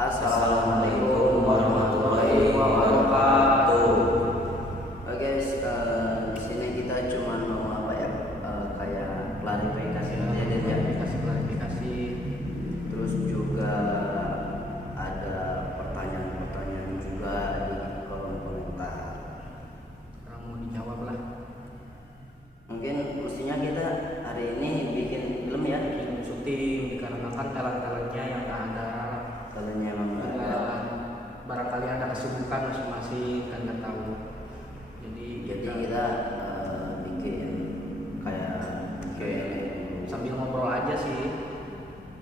Assalamualaikum warahmatullahi wabarakatuh. Oke, di sini kita cuma mau apa ya? Kayak klarifikasi aja deh ya. Klarifikasi. Terus juga ada pertanyaan-pertanyaan juga di kolom komentar. Sekarang mau dijawab lah. Mungkin mestinya kita hari ini bikin film ya, Bikin syuting dikarenakan talent-talentnya yang tak ada. kalanya memang Juga barangkali ada kesibukan masing-masing kan nggak tahu. Jadi kita bikin kayak sambil ngobrol aja sih.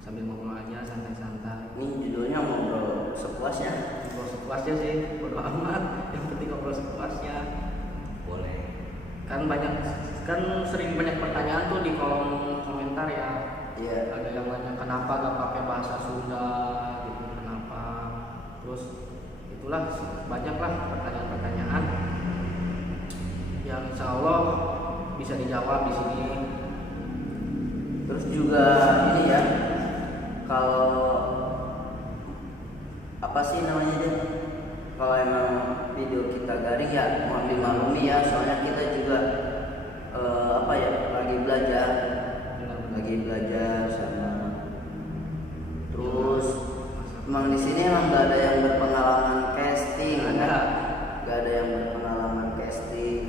Sambil ngobrol aja santai-santai. ini judulnya ngobrol sepuasnya. Ngobrol sepuasnya sih, bodo amat. Yang penting ngobrol sepuasnya. Boleh. Kan sering banyak pertanyaan tuh di kolom komentar ya. Iya. Ada yang nanya kenapa gak pakai bahasa Sunda gitu, kenapa. Terus itulah banyaklah pertanyaan-pertanyaan yang insya Allah bisa dijawab di sini. Terus juga ini ya, kalau apa sih namanya deh? Kalau emang video kita garing ya mohon dimaklumi ya, soalnya kita juga lagi belajar sama. Terus emang di sini emang nggak ada yang berpengalaman casting, nggak ada yang berpengalaman casting.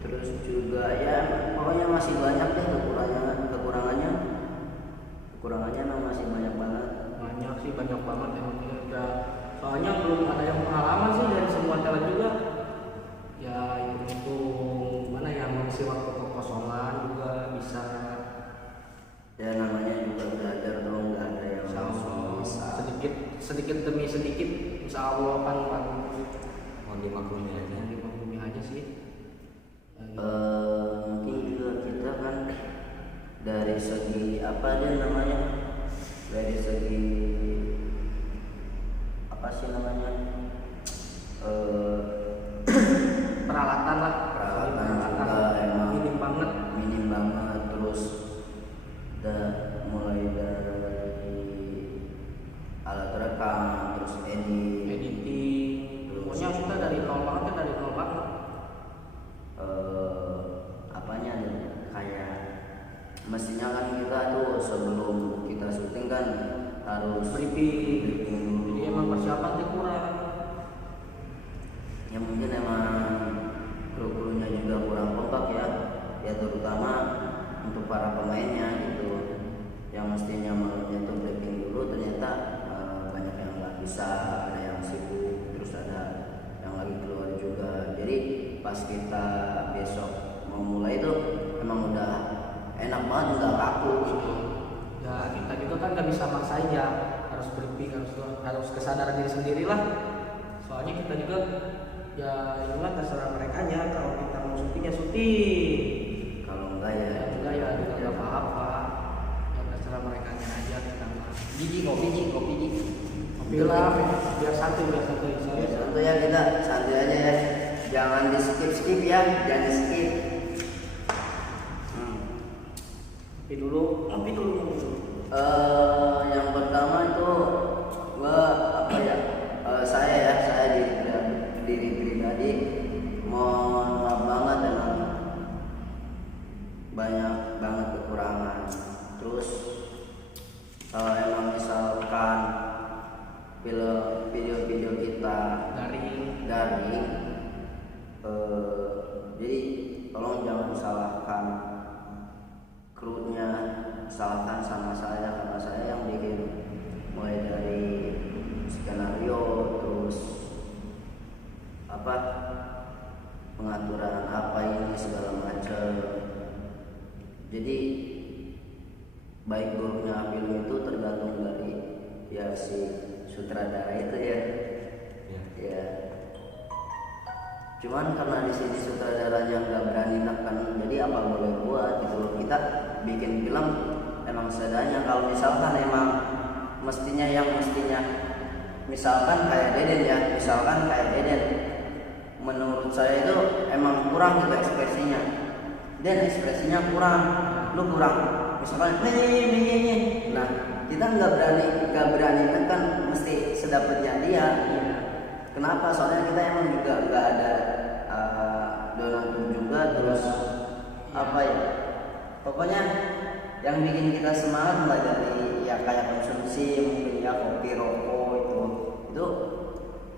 Terus juga ya pokoknya masih banyak deh kekurangannya masih banyak banget. Banyak sih, banyak banget emang ya. Soalnya belum ada yang pengalaman sih dari semua talent juga. Ya itu mana yang mengisi waktu kekosongan juga bisa. Ya namanya juga belajar dong, nggak ada yang Insya langsung Allah bisa. sedikit demi sedikit insya Allah kan Mau dimaklumi aja. yang dimaklumi aja sih. Mungkin juga kita kan dari segi apa dia namanya, dari segi apa sih namanya, Peralatan lah, peralatan juga emang minim banget. terus mulai dari alat rekam, terus Editing, pokoknya kita dari nol banget ya, dari nol banget. apanya nih, kayak mestinya kan kita tuh sebelum kita syuting kan harus Briefing. dulu. Jadi emang persiapan tuh kurang. Ya mungkin emang kru-krunya juga kurang kompak ya terutama untuk para pemainnya gitu, yang mestinya malamnya tuh briefing dulu ternyata banyak yang nggak bisa, ada yang sibuk, terus ada yang lagi keluar juga. Jadi pas kita besok mau mulai tuh emang udah enak banget, nggak kaku gitu. Ya kita juga kan nggak bisa maksain ya, harus briefing, harus kesadaran diri sendiri lah. Soalnya kita juga ya inilah terserah mereka ya, kalau kita mau syuting ya syuting, Kalau enggak ya enggak ya juga nggak apa-apa. Ya terserah mereka aja kita mah. kopi Lah, biar santai ya santai ya, kita santai aja ya, jangan di skip ya, jangan di skip. Ngopi dulu. Yang pertama itu gua saya diri pribadi mohon maaf banget, emang banyak banget kekurangan. Terus kalau emang misalkan video-video kita dari jadi tolong jangan salahkan krunya, salahkan sama saya, karena saya yang bikin, mulai dari skenario, terus pengaturan apa ini segala macam. Jadi baik buruknya film itu tergantung dari si sutradara itu ya. Cuman karena di sini sutradaranya nggak berani neken, jadi apa boleh buat gitu loh. Kita bikin film emang seadanya. Kalau misalkan emang mestinya misalkan kayak Deden menurut saya itu emang kurang gitu ekspresinya, dan ekspresinya kurang, lu kurang misalkan nah kita nggak berani tekan sedapatnya dia. Kenapa? Soalnya kita emang juga nggak ada donatur juga, terus apa ya? Pokoknya yang bikin kita semangat mulai dari ya kayak konsumsi mungkin ya kopi, rokok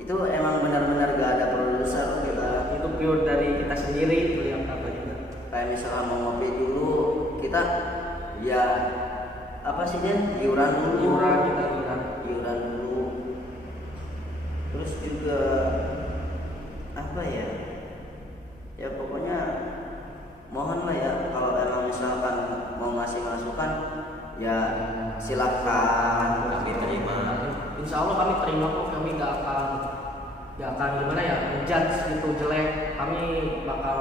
itu emang benar-benar gak ada produser kita. Itu pure dari kita sendiri itu yang apa juga. Kayak misalnya mau ngopi dulu kita ya apa sih Den? Iuran dulu. Iuran dulu. Terus juga apa ya? Ya pokoknya mohon lah ya kalau emang misalkan mau ngasih masukan ya silahkan kami terima. Insya Allah kami terima kok, kami gak akan gimana ya menjudge itu jelek, kami bakal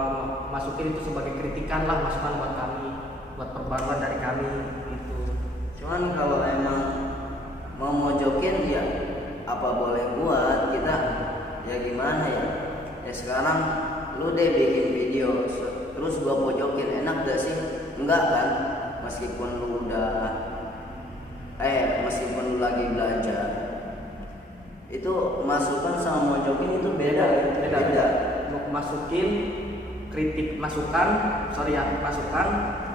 masukin itu sebagai kritikan lah, masukan buat kami, buat perbaruan dari kami gitu. Cuman kalau emang mau mojokin ya apa boleh buat, kita ya gimana ya, ya sekarang lu deh bikin video terus gua pojokin, enak gak sih? Enggak kan? Meskipun lu meskipun lu lagi belajar, itu masukan sama mojokin itu beda. Masukin masukan,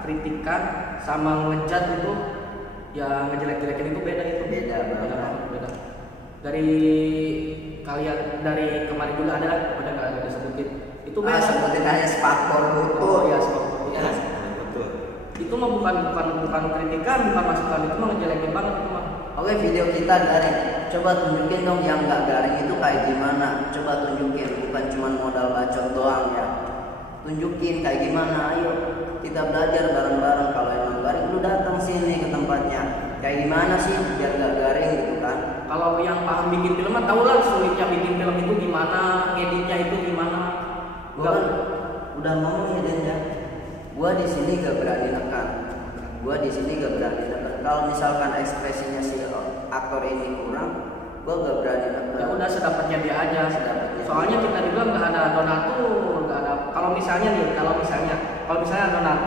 kritikan sama ngejat itu ya ngejelek-jelekin itu beda banget. Dari kalian dari kemarin juga ada nggak disebutin itu beda. Sebutin aja spakbor butuh. Ya spakbor ya. Betul. Itu mah bukan kritikan, bukan masukan, itu mah ngejelekin banget itu mah. Oke, video kita garing. Coba tunjukin dong yang nggak garing itu kayak gimana. Coba tunjukin, bukan cuma modal bacot doang ya. Tunjukin kayak gimana. Ayo kita belajar bareng-bareng. Kalau emang garing, lu datang sini ke tempatnya. Kayak gimana sih biar nggak garing gitu kan? Kalau yang paham bikin film mah tau lah sulitnya bikin film itu gimana, editnya itu gimana. Gua kan udah ngomong ya, gua di sini gak berani nekan. Kalau misalkan ekspresinya si aktor ini kurang, gua gak berani nekan. Ya udah sedapatnya dia aja. Soalnya kita juga nggak ada donatur, nggak ada. Kalau misalnya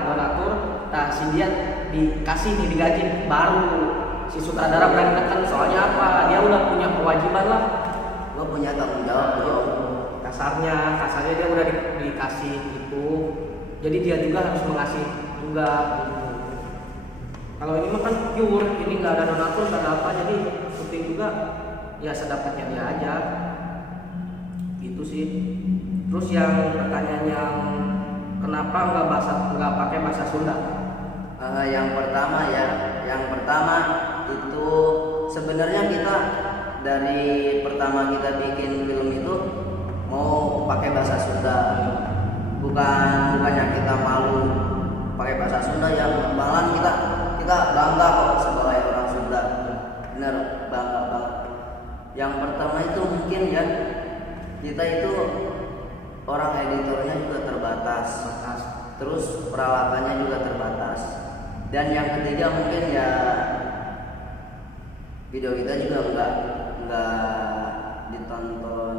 donatur, nah si dia dikasih nih digaji baru. Si sutradara berani nekan, soalnya apa? Dia udah punya kewajiban lah. Gua punya tanggung jawab bro. Kasarnya dia udah dikasih itu, jadi dia juga harus mengasih juga gitu. Kalau ini mah kan pure, ini nggak ada donatur, nggak ada apa, jadi syuting juga ya sedapatnya dia aja gitu sih. Terus yang pertanyaan yang kenapa nggak pakai bahasa Sunda? Yang pertama itu sebenarnya kita dari pertama kita bikin film itu mau pakai bahasa Sunda, bukannya kita malu pakai bahasa Sunda, yang malahan kita bangga kok sebagai orang Sunda, bener bangga banget. Yang pertama itu mungkin ya kita itu orang editornya juga terbatas, terus peralatannya juga terbatas, dan yang ketiga mungkin ya video kita juga nggak ditonton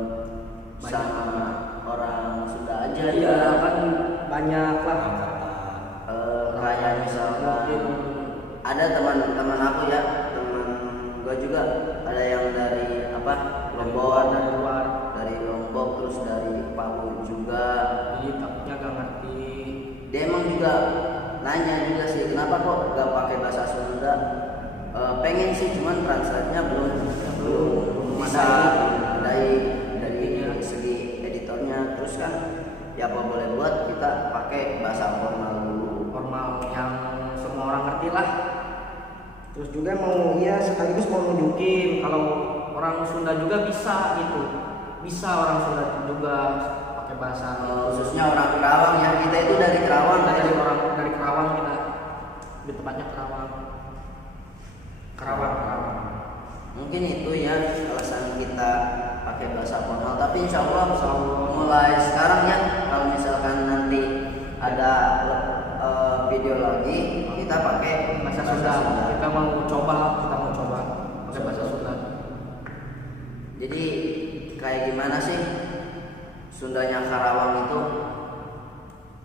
sama orang Sunda aja ya kan banyak lah. Kayak misalkan ada teman-teman aku ya, teman gua juga ada yang dari Lombok, dari Lombok, terus dari Palu juga. Jadi takutnya gak ngerti. Dia emang juga nanya juga sih kenapa kok gak pakai bahasa Sunda. Pengen sih, cuman translate-nya belum bisa dari segi editornya. Terus kan ya apa boleh buat kita pakai bahasa formal dulu, formal yang semua orang ngerti lah. Terus juga sekaligus mau nunjukin kalau orang Sunda juga bisa gitu, bisa orang Sunda juga pakai bahasa khususnya orang Kerawang ya, kita itu dari Kerawang, dari Kerawang, kita di tempatnya Kerawang. Mungkin itu ya alasan kita pakai bahasa formal, tapi insya Allah mulai sekarang ya kalau misalkan nanti ada video lagi kita pakai bahasa Sunda. Kita mau coba pakai bahasa Sunda. Jadi kayak gimana sih Sundanya Karawang itu,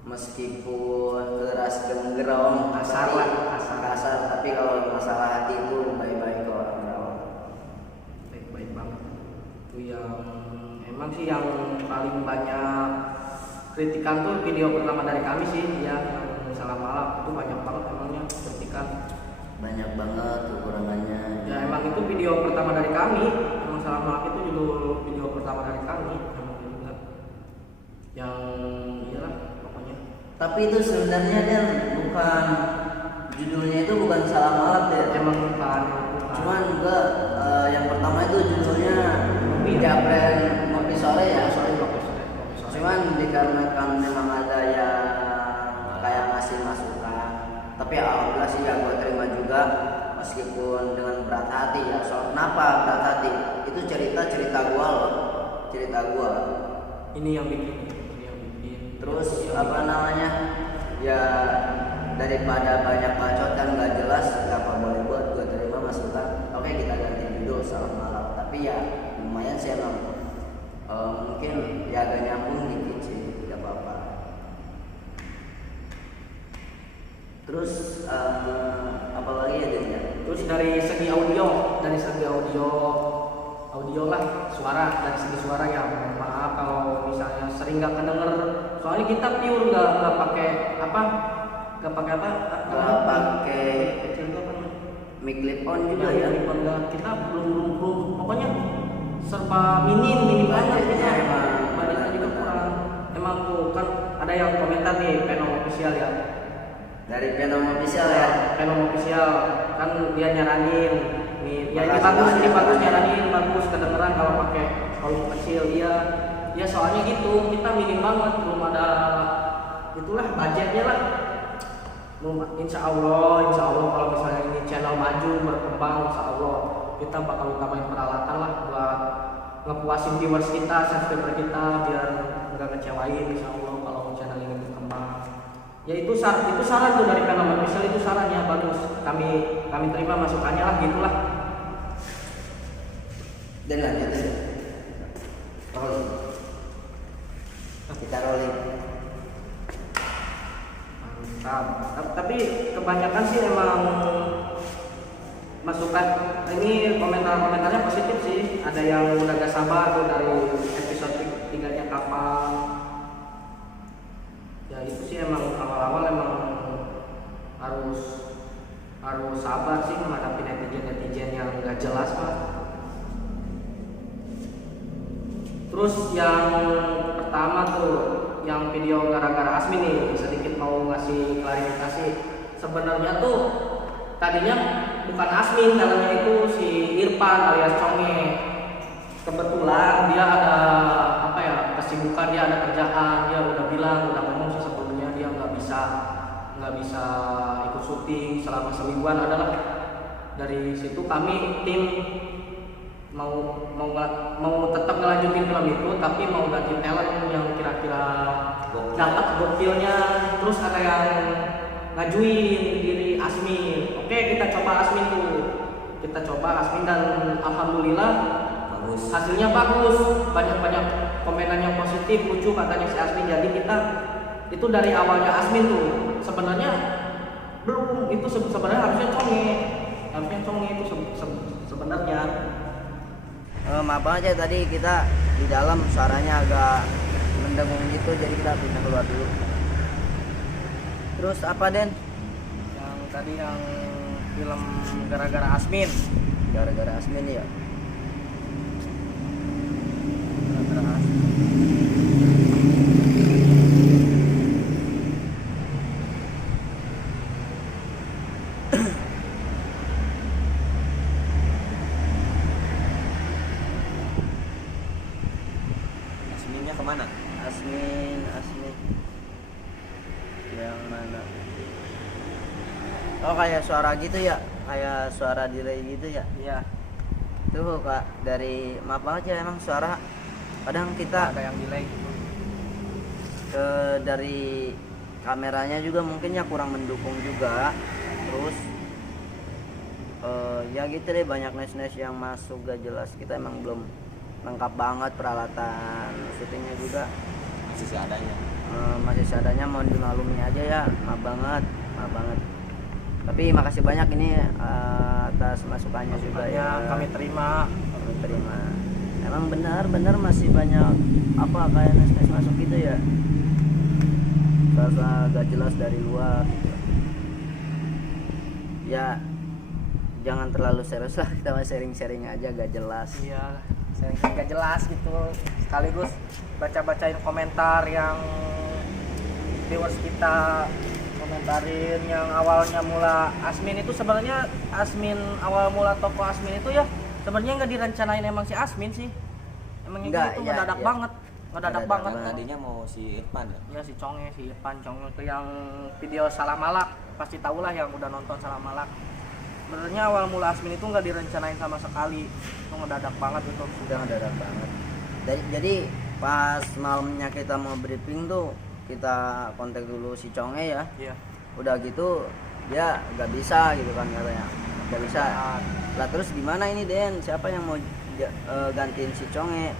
meskipun keras genggerong kasar, tapi kalau masalah hati itu baik-baik kok orang Karawang. Baik banget. emang sih yang paling banyak kritikan tuh video pertama dari kami sih, yang salah malam itu banyak banget emangnya kritikan. Banyak banget kekurangannya. Ya emang itu video pertama dari kami, emang salah malam itu judul video pertama dari kami, emang juga yang iyalah pokoknya. Tapi itu sebenarnya dia bukan, judulnya itu bukan salah malap ya. Emang bukan. Cuman gua yang pertama itu judulnya Japren Ngopi Sore ya. Sore. Cuman dikarenakan memang ada yang kayak ngasih masukan, tapi alhamdulillah sih ya gue terima juga meskipun dengan berat hati ya. Soal kenapa berat hati? Itu cerita gue loh, cerita gue. Ini yang bikin. Terus apa namanya? Ya daripada banyak bacot yang nggak jelas, apa boleh buat gue terima masukan. Oke, kita ganti judul salah malam. Tapi ya lumayan sih emang. Mungkin ya agak nyambung dikit sih, tidak apa-apa. Terus apa lagi ya dia? Terus dari segi audio lah, suara, dari segi suara ya maaf kalau misalnya sering nggak kedenger, soalnya kita pure nggak pakai mic clip on juga ya. Kita belum pokoknya serba minim banget Budgetnya kita. emang Budgetnya juga kurang. Emang tuh kan ada yang komentar nih Venom official ya. Dari Venom official ya. Venom official kan dia nyaranin nih, ya ini Makasih bagus banyak. nyaranin, bagus kedengeran kalau pakai volume kecil. Dia soalnya gitu, kita minim banget, belum ada itulah budgetnya lah. Insya Allah kalau misalnya ini channel maju berkembang, insya Allah kita bakal utamain peralatan lah buat ngepuasin viewers kita, subscriber kita, biar nggak ngecewain. Insya Allah kalau channel ini berkembang. Ya itu saran tuh dari Venom official, itu sarannya bagus. Kami terima masukannya lah, gitulah. Dan lanjut. Rolling. Kita rolling. Mantap. Tapi kebanyakan sih emang masukan ini komentarnya positif sih. Ada yang udah gak sabar tuh dari episode 3-nya kapan. Ya itu sih emang awal-awal emang harus sabar sih menghadapi netizen yang gak jelas mah. Terus yang pertama tuh yang video gara-gara Asmi nih, sedikit mau ngasih klarifikasi. Sebenarnya tuh tadinya bukan Asmin, dalamnya itu si Irfan alias Conge. Kebetulan dia ada kesibukan, dia ada kerjaan, dia udah ngomong sih sebelumnya dia nggak bisa ikut syuting selama semingguan adalah. Dari situ kami tim mau tetap ngelanjutin film itu, tapi mau ganti talent yang kira-kira dapat gokilnya. Terus ada yang ngajuin diri Asmin. Oke, kita coba Asmin dan alhamdulillah Bagus. hasilnya bagus. Banyak komenan yang positif, lucu katanya si Asmin. Jadi kita itu dari awalnya Asmin tuh sebenarnya belum, itu sebenarnya harusnya Conge itu sebenarnya. Maaf banget ya tadi kita di dalam suaranya agak mendengung gitu, jadi kita pindah keluar dulu. Terus apa Den? Yang tadi yang film gara-gara Asmin. Gara-gara Asmin ya. Gara-gara Asmin. Asminnya kemana? Asmin yang mana? Oh kayak suara gitu ya, kayak suara delay gitu ya. Iya, Tuh kak, dari maaf banget ya emang suara kadang kita ada yang delay. dari kameranya juga mungkin ya kurang mendukung juga. Terus ya gitu deh, banyak noise yang masuk gak jelas. Kita emang belum lengkap banget peralatan syutingnya juga, masih seadanya, mohon dimaklumi aja ya, maaf banget. Tapi makasih banyak ini atas masukannya juga ya, kami terima. emang benar-benar masih banyak apa kayak nes masuk gitu ya, rasa gak jelas dari luar gitu. Ya jangan terlalu serius lah, kita mah sharing-sharing aja gak jelas. Iya, sering gak jelas gitu. Sekaligus baca-bacain komentar yang viewers kita komentarin, yang awalnya mula Asmin itu sebenarnya awal mula toko Asmin itu ya sebenarnya nggak direncanain emang si Asmin sih. Emang Enggak, itu ya, ngedadak ya. banget. Ngedadak banget. Tadinya mau si Irfan ya. Ya si Conge, si Irfan Conge itu yang video Salam Malak, pasti tahulah yang udah nonton Salam Malak. Sebenarnya awal mula Asmin itu nggak direncanain sama sekali, itu ngedadak banget itu. Sudah ngedadak banget. Jadi pas malamnya kita mau briefing tuh kita kontak dulu si Conge ya. Iya. Udah gitu dia nggak bisa gitu kan katanya, nggak bisa. Lah terus gimana ini Den, siapa yang mau gantiin si Conge?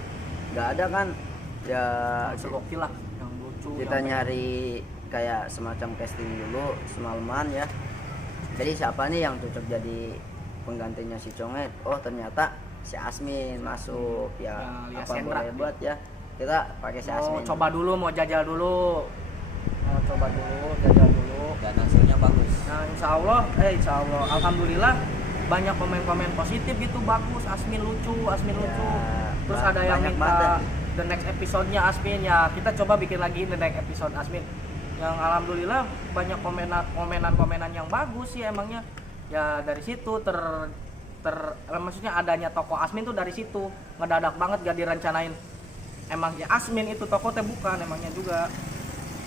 Nggak ada kan ya. Segokil lah, yang lucu. Kita yang nyari kayak semacam casting dulu semalaman ya. Jadi siapa nih yang cocok jadi penggantinya si Conge? Oh ternyata si Asmin masuk ya. Lias Apa Hendra. boleh buat ya, kita pakai si Asmin. Mau coba dulu, mau jajal dulu. Mau coba dulu, jajal dulu. Dan hasilnya bagus. Nah insya Allah, alhamdulillah banyak komen-komen positif gitu, bagus, Asmin lucu. Terus ada yang banyak minta banget. the next episode-nya Asmin, ya kita coba bikin lagi the next episode Asmin. Yang alhamdulillah banyak komenan yang bagus sih emangnya. Ya dari situ maksudnya adanya toko Asmin tuh dari situ. Ngedadak banget, gak direncanain. Emang ya Asmin itu toko teh bukan emangnya juga.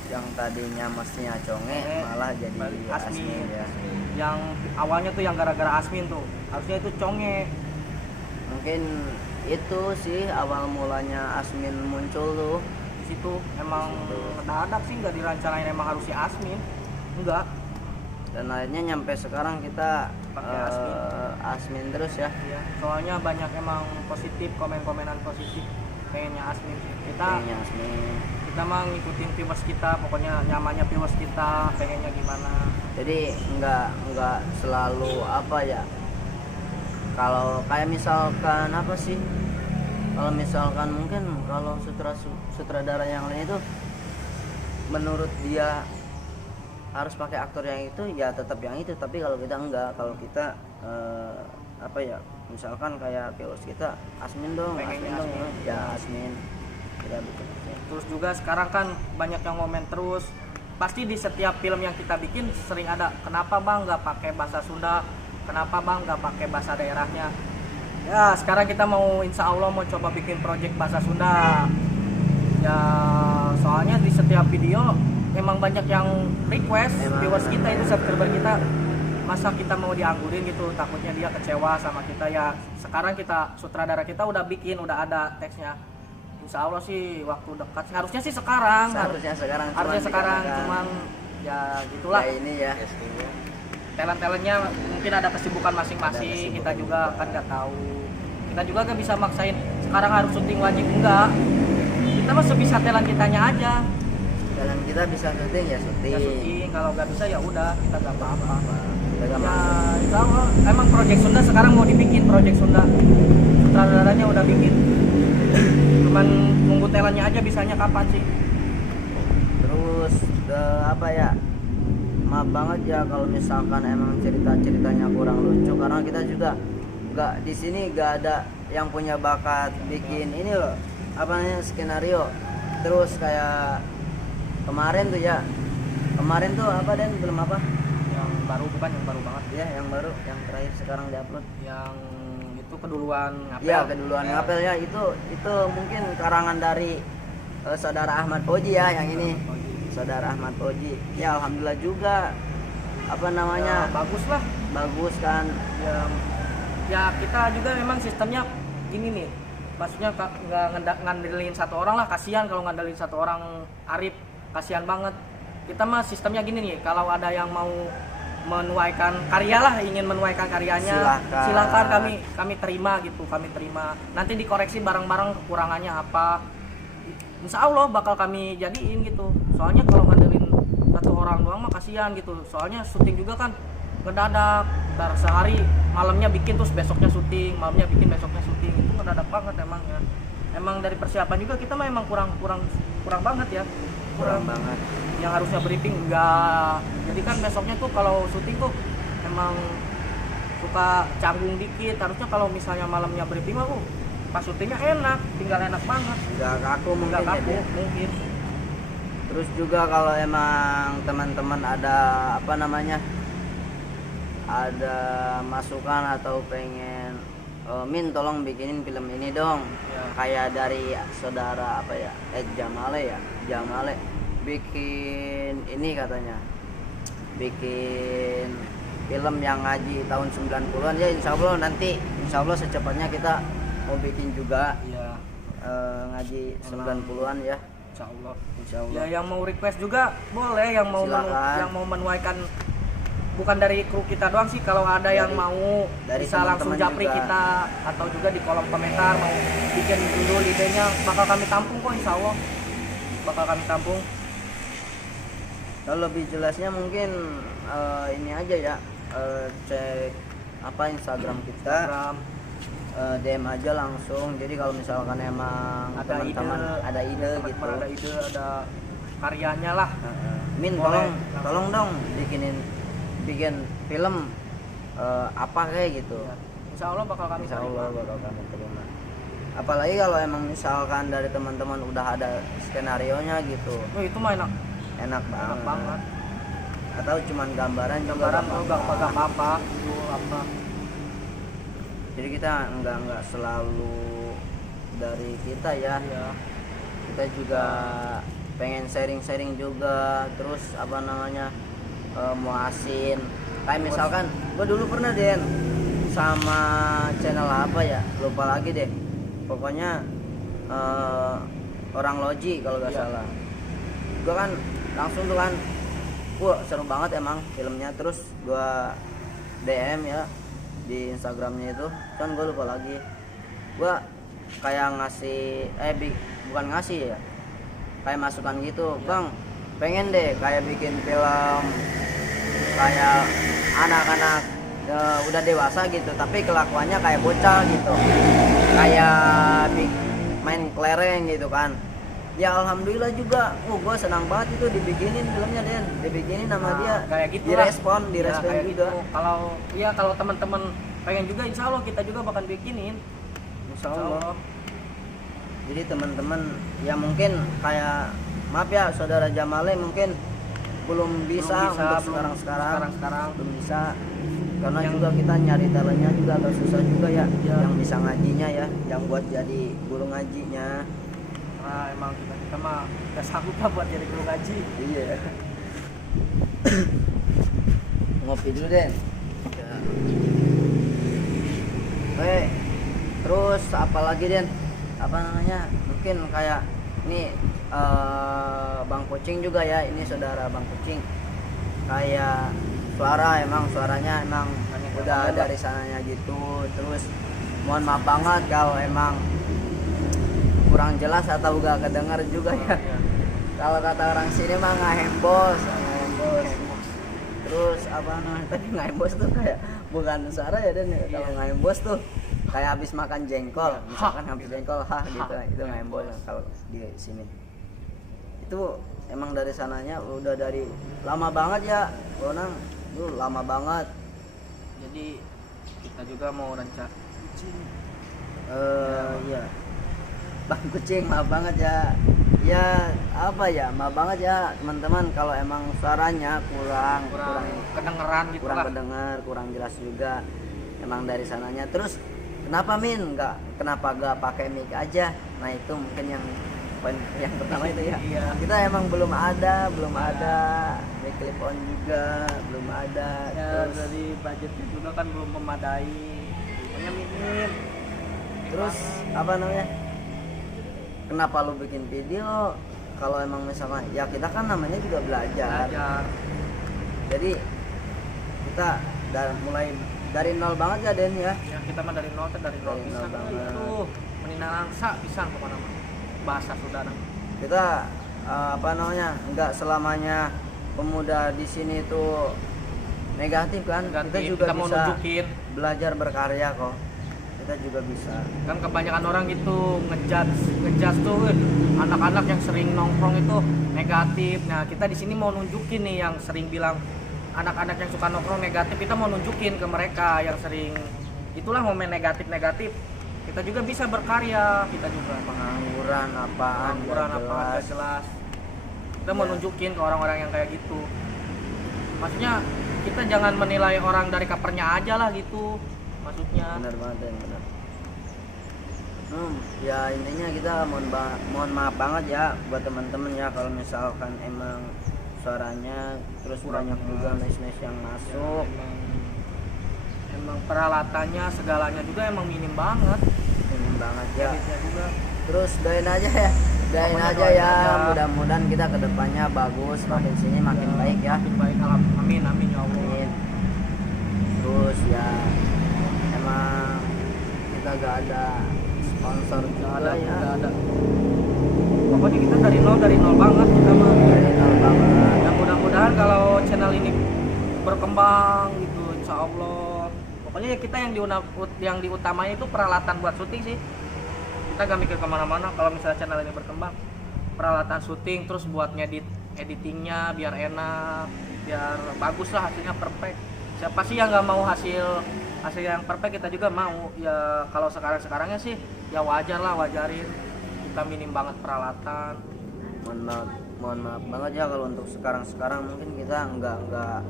Yang tadinya mestinya Conge malah jadi Asmin ya. Yang awalnya tuh yang gara-gara Asmin tuh harusnya itu Conge. Mungkin itu sih awal mulanya Asmin muncul tuh. Di situ emang ngedadak sih, nggak direncanain emang harus si Asmin. Enggak. Dan akhirnya nyampe sekarang kita Pakai Asmin terus ya. Iya, soalnya banyak emang positif, komen-komenan positif pengennya Asmin sih. Kayaknya Asmin. Kita mah ngikutin viewers kita, pokoknya nyamannya viewers kita, pengennya gimana. Jadi nggak selalu apa ya. Kalau kayak misalkan apa sih? Kalau misalkan mungkin kalau sutradara yang lain itu menurut dia harus pakai aktor yang itu ya tetap yang itu, tapi kalau kita enggak, kalau kita apa ya, misalkan kayak viewers kita Asmin dong, Pengennya Asmin dong, Asmin. ya Asmin kita bikin. Terus juga sekarang kan banyak yang komen terus, pasti di setiap film yang kita bikin sering ada, kenapa bang nggak pakai bahasa Sunda, kenapa bang nggak pakai bahasa daerahnya. Ya sekarang kita mau insya Allah mau coba bikin project bahasa Sunda ya, soalnya di setiap video emang banyak yang request, viewers kita itu, subscriber kita, masa kita mau dianggurin gitu, takutnya dia kecewa sama kita. Ya sekarang kita, sutradara kita udah bikin, udah ada teksnya. Insya Allah sih waktu dekat, harusnya sih sekarang, Harusnya sekarang cuman ya gitulah. Ya ini ya. Talent-talentnya mungkin ada kesibukan masing-masing, kita juga kan nggak tahu. Kita juga nggak bisa maksain sekarang harus syuting wajib, enggak. Kita mah sebisa talent kitanya aja. Jalan kita bisa syuting ya syuting. Ya syuting, kalau nggak bisa ya udah, kita nggak apa-apa. Kita nggak Ya maksa. insya Allah emang project Sunda sekarang mau dibikin, project Sunda sutradaranya udah bikin, cuman nunggu talentnya aja bisanya kapan sih. Terus apa ya, maaf banget ya kalau misalkan emang ceritanya kurang lucu, karena kita juga nggak di sini nggak ada yang punya bakat bikin ini loh, apa namanya, skenario. Terus kayak kemarin tuh apa Dan, belum apa Yang baru, bukan yang baru banget ya, yang baru, yang terakhir sekarang diupload yang itu keduluan ngapel. ya, keduluan ngapel ya, itu mungkin karangan dari saudara Ahmad Fauji ya, yang ini saudara Ahmad Fauji ya. Alhamdulillah juga apa namanya, Ya, bagus lah. bagus kan Ya kita juga memang sistemnya gini nih, maksudnya nggak ngandelin satu orang lah, kasihan kalau ngandelin satu orang. Arif kasihan banget. Kita mah sistemnya gini nih, kalau ada yang mau menuaikan karya lah, ingin menuaikan karyanya, silakan kami terima gitu, kami terima. Nanti dikoreksi bareng-bareng kekurangannya apa. Insya Allah bakal kami jadiin gitu. Soalnya kalau ngandelin satu orang doang mah kasihan gitu. Soalnya syuting juga kan ngedadak, dar sehari malamnya bikin terus besoknya syuting, malamnya bikin besoknya syuting itu mendadak banget emang ya. Emang dari persiapan juga kita mah emang kurang banget ya. Kurang banget. Yang harusnya briefing enggak. Jadi kan besoknya tuh kalau syuting tuh emang suka canggung dikit. Harusnya kalau misalnya malamnya briefing mah pas syutingnya enak, tinggal enak banget. Nggak kaku mungkin Enggak ya, kaku Den. mungkin. Terus juga kalau emang teman-teman ada apa namanya, ada masukan atau pengen Min tolong bikinin film ini dong, Ya. kayak dari saudara apa ya, Jamale bikin ini katanya, bikin film yang ngaji tahun 90-an ya. Insya Allah secepatnya kita mau bikin juga Iya, ngaji 90-an ya. insyaallah. Insya Allah. Ya yang mau request juga boleh, yang mau Silakan. menuaikan bukan dari kru kita doang sih, kalau ada yang mau dari bisa langsung teman-teman japri juga. kita atau juga di kolom komentar mau bikin dulu idenya, bakal kami tampung kok, insya Allah bakal kami tampung. Kalau lebih jelasnya mungkin ini aja ya, cek apa Instagram kita, Instagram, DM aja langsung. Jadi kalau misalkan emang ada teman-teman ada ide gitu, teman-teman ada ide, ada karyanya lah. Min Boleh. tolong dong bikin film apa kayak gitu. Ya, insya Allah bakal kami Insya Allah terima. bakal kami terima. Apalagi kalau emang misalkan dari teman-teman udah ada skenario-nya gitu, Oh, itu mah enak enak banget. banget. Atau cuman gambaran juga Gambaran nggak enggak apa-apa. apa-apa, itu apa. Jadi kita nggak selalu dari kita ya. Iya. Kita juga pengen sharing juga, terus apa namanya, muasin. Kayak misalkan gue dulu pernah Den sama channel apa ya, lupa lagi deh. Pokoknya orang Loji kalau nggak Iya. salah. Gue kan langsung tuh kan, wah seru banget emang filmnya. Terus gue DM ya di Instagramnya itu, kan gue lupa lagi. Gue kayak ngasih bukan ngasih ya, kayak masukan gitu, Bang pengen deh kayak bikin film kayak anak-anak udah dewasa gitu, tapi kelakuannya kayak bocah gitu, kayak main kelereng gitu kan. Ya alhamdulillah juga, gue senang banget itu dibikinin filmnya Den, dibikinin sama dia, Kayak gitu lah. direspon Ya, kayak juga. gitu. Kalau teman-teman pengen juga, insya Allah kita juga bakal bikinin. Insya Allah. Jadi teman-teman ya mungkin kayak, maaf ya saudara Jamale mungkin belum bisa untuk sekarang belum bisa, karena juga kita nyari talentnya juga agak susah juga ya, yang bisa ngajinya ya, yang buat jadi guru ngajinya. Nah, emang kita mah gak sanggup lah buat jadi guru ngaji. Iya. Ngopi dulu Den. Ya. Oke. Terus apa lagi Den? Apa namanya? Mungkin kayak ini Bang Kucing juga ya, ini saudara Bang Kucing. Kayak suaranya emang udah dari sananya gitu. Terus mohon maaf banget kalau emang kurang jelas atau gak kedengar juga ya. Kalau kata orang sini mah ngahembos. Terus apa namanya tadi, ngahembos tuh kayak bukan suara ya Dan. Kalau ngahembos tuh kayak habis makan jengkol, misalkan habis jengkol gitu, itu ngahembos kalau di sini. Itu emang dari sananya udah dari lama banget ya, Bonang. Itu lama banget. Jadi kita juga mau rencana. Iya. Bang Kucing, maaf banget ya. Ya apa ya, maaf banget ya teman-teman kalau emang suaranya kurang kedengeran gitu kurang lah. kedengar, kurang jelas juga. Emang dari sananya. Terus kenapa Min kenapa gak pakai mic aja? Nah itu mungkin yang pertama itu ya. Iya. Kita emang belum ada mic clip on juga belum ada. Ya, Terus dari budgetnya juga kan belum memadai, pokoknya minim. Terus apa namanya? Kenapa lu bikin video? Kalau emang misalnya ya kita kan namanya juga belajar. Jadi kita mulai dari nol banget ya Den ya. Ya kita mah dari nol Dari nol pisan banget. itu. Meninalangsa pisan kemana-mana. Bahasa saudara. Kita apa namanya? Enggak selamanya pemuda di sini tuh negatif kan. Kita juga kita mau bisa nunjukin. belajar berkarya kok. Kita kita juga bisa. Kan kebanyakan orang gitu ngejudge tuh anak-anak yang sering nongkrong itu negatif. Nah kita di sini mau nunjukin nih yang sering bilang anak-anak yang suka nongkrong negatif, kita mau nunjukin ke mereka yang sering itulah momen negatif. Kita juga bisa berkarya, kita juga Pengangguran apaan gak jelas. Kita mau nunjukin ke orang-orang yang kayak gitu. Maksudnya kita jangan menilai orang dari covernya aja lah gitu. Maksudnya. Benar banget Dan, benar. Ya intinya kita mohon maaf banget ya buat teman-teman ya kalau misalkan emang suaranya terus banyak juga noise yang masuk. Emang peralatannya segalanya juga emang minim banget. Minim banget ya. Editnya juga. Terus doain aja ya. Doain Pokoknya aja doain ya. aja. Mudah-mudahan kita kedepannya bagus, makin sini makin baik ya. Makin baik, amin ya Allah. Amin. Terus ya emang kita gak ada sponsor juga Nggak ya. ada. Pokoknya kita dari nol banget kita mah. Dari nol banget. Dan mudah-mudahan kalau channel ini berkembang gitu, insya Allah. Pokoknya ya kita yang diutamain itu peralatan buat syuting sih. Kita gak mikir kemana-mana kalau misalnya channel ini berkembang. Peralatan syuting, terus buat ngedit editingnya biar enak, biar bagus lah hasilnya perfect. Siapa sih yang nggak mau hasil yang perfect? Kita juga mau. Ya kalau sekarangnya sih ya wajarin. Kita minim banget peralatan. Mohon maaf banget ya kalau untuk sekarang mungkin kita nggak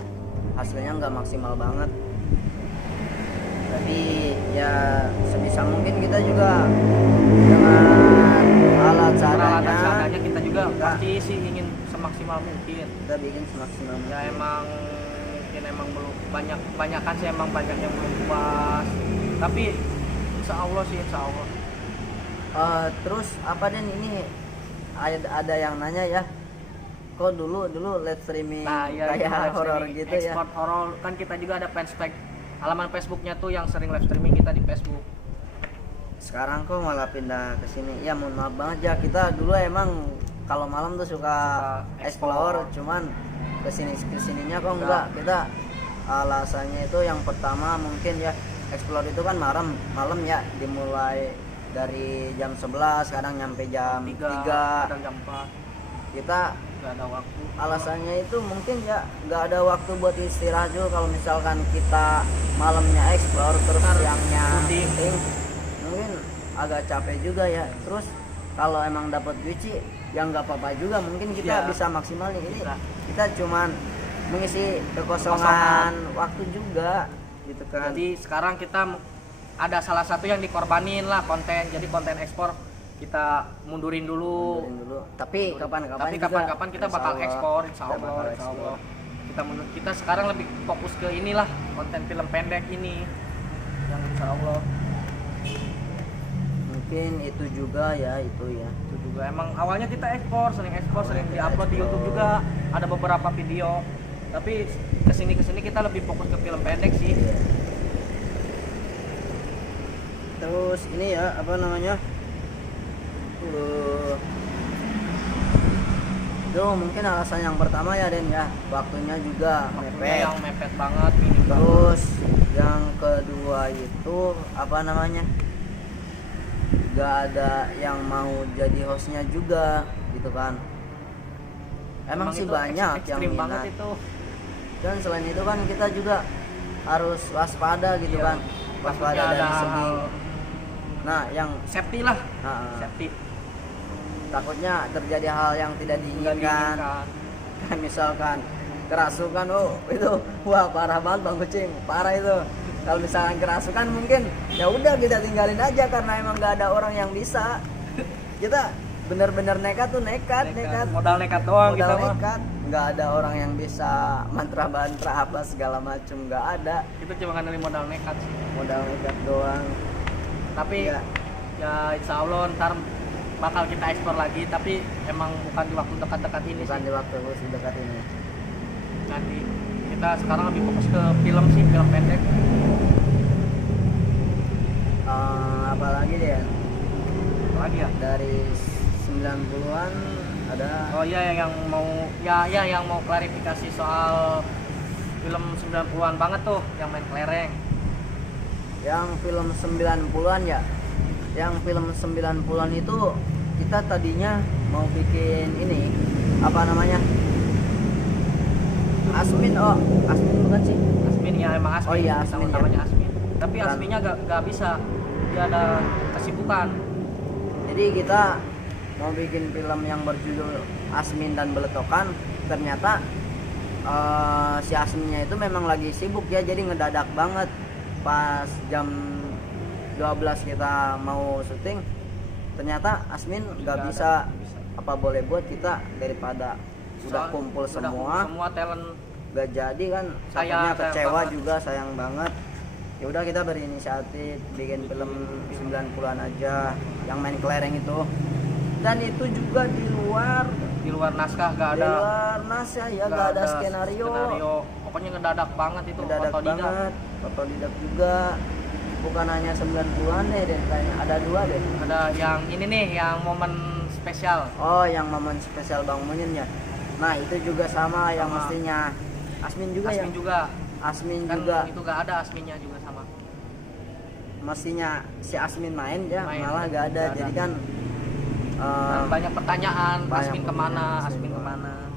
hasilnya nggak maksimal banget. Tapi ya sebisa mungkin kita juga dengan alat Peralatan seadanya seadanya kita juga pasti sih ingin semaksimal mungkin. kita bikin semaksimal mungkin. Ya emang belum banyakan sih emang banyak yang belum puas. Tapi insya Allah. Terus apa Den ini ada yang nanya ya, kok dulu live streaming kayak horor gitu ya? Export horor kan kita juga ada halaman Facebooknya tuh yang sering live streaming kita di Facebook. Sekarang kok malah pindah ke sini? Ya mohon maaf banget ya, kita dulu emang kalau malam tuh suka explore, cuman kesininya kok enggak. Kita alasannya itu yang pertama mungkin ya, explore itu kan malam ya, dimulai dari jam 11 kadang nyampe jam 3, kadang jam 4. Kita Nggak ada waktu. alasannya itu mungkin ya nggak ada waktu buat istirahat juga. Kalau misalkan kita malamnya explore terus siangnya syuting, mungkin agak capek juga ya. Terus kalau emang dapat duit sih ya nggak apa-apa juga, mungkin kita bisa maksimal nih. Ini kita cuman mengisi kekosongan waktu juga gitu kan. Jadi sekarang kita ada salah satu yang dikorbanin lah, konten. Jadi konten ekspor kita mundurin dulu. Tapi kapan-kapan kita bakal ekspor, insya Allah. Kita sekarang lebih fokus ke inilah, konten film pendek ini yang insya Allah. Mungkin itu juga ya, itu juga emang awalnya kita sering diupload di YouTube juga, ada beberapa video. Tapi kesini kita lebih fokus ke film pendek sih. Terus ini ya apa namanya? Itu mungkin alasan yang pertama ya Den ya, waktunya juga mepet. Yang mepet banget, minim banget. Terus yang kedua itu apa namanya? Gak ada yang mau jadi hostnya juga gitu kan. Emang sih banyak yang minat itu. Dan selain itu kan kita juga harus waspada gitu kan, waspada dari segi yang safety lah, safety. Takutnya terjadi hal yang tidak diinginkan. Kan misalkan kerasukan, itu wah parah banget Bang Kucing, parah itu. Kalau misalkan kerasukan mungkin ya udah kita tinggalin aja karena emang nggak ada orang yang bisa. Kita bener-bener nekat. Modal nekat doang kita mah. Nggak ada orang yang bisa mantra-mantra apa segala macem, nggak ada. Kita cuma ngandelin modal nekat sih. Modal nekat doang. Tapi ya insya Allah ntar bakal kita ekspor lagi, tapi emang bukan di waktu dekat-dekat ini. Bukan di waktu dekat ini. Nanti kita sekarang lebih fokus ke film sih, film pendek. Apalagi deh? Apalagi ya? Dari 90-an ada. Oh iya, yang mau klarifikasi soal film 90-an banget tuh, yang main kelereng. yang film 90-an ya. Yang film 90-an itu kita tadinya mau bikin ini apa namanya? Asmin bukan sih? Asmin ya, emang Asmin. Oh iya, Asmin, namanya ya. Asmin. Tapi Bukan. Asminnya gak bisa. Dia ada kesibukan. Jadi kita mau bikin film yang berjudul Asmin dan Beletokan. Ternyata si Asminnya itu memang lagi sibuk ya, jadi ngedadak banget. Pas jam 12 kita mau syuting, ternyata Asmin gak bisa. Apa boleh buat, kita daripada udah kumpul semua talent gak jadi kan, Sayang takutnya kecewa banget. juga, sayang banget. Ya udah kita berinisiatif bikin film 90-an aja yang main kelereng itu, dan itu juga di luar naskah gak di ada. luar naskah ya, gak ada skenario. Pokoknya ngedadak banget itu. Mendadak otodidak. banget, otodidak juga. Bukan hanya 90-an deh, kayaknya ada 2 deh. Ada yang ini nih, yang momen spesial. Oh, yang momen spesial Bang Munin ya. Nah, itu juga sama yang Sama. mestinya Asmin juga ya. Asmin juga. Asmin Kan juga itu gak ada Asminnya juga sama. mestinya si Asmin main ya, Main. malah gak ada. Nggak ada. Jadi kan Dan banyak pertanyaan, banyak Asmin pertanyaan, kemana, Asmin Asmin kemana. kemana.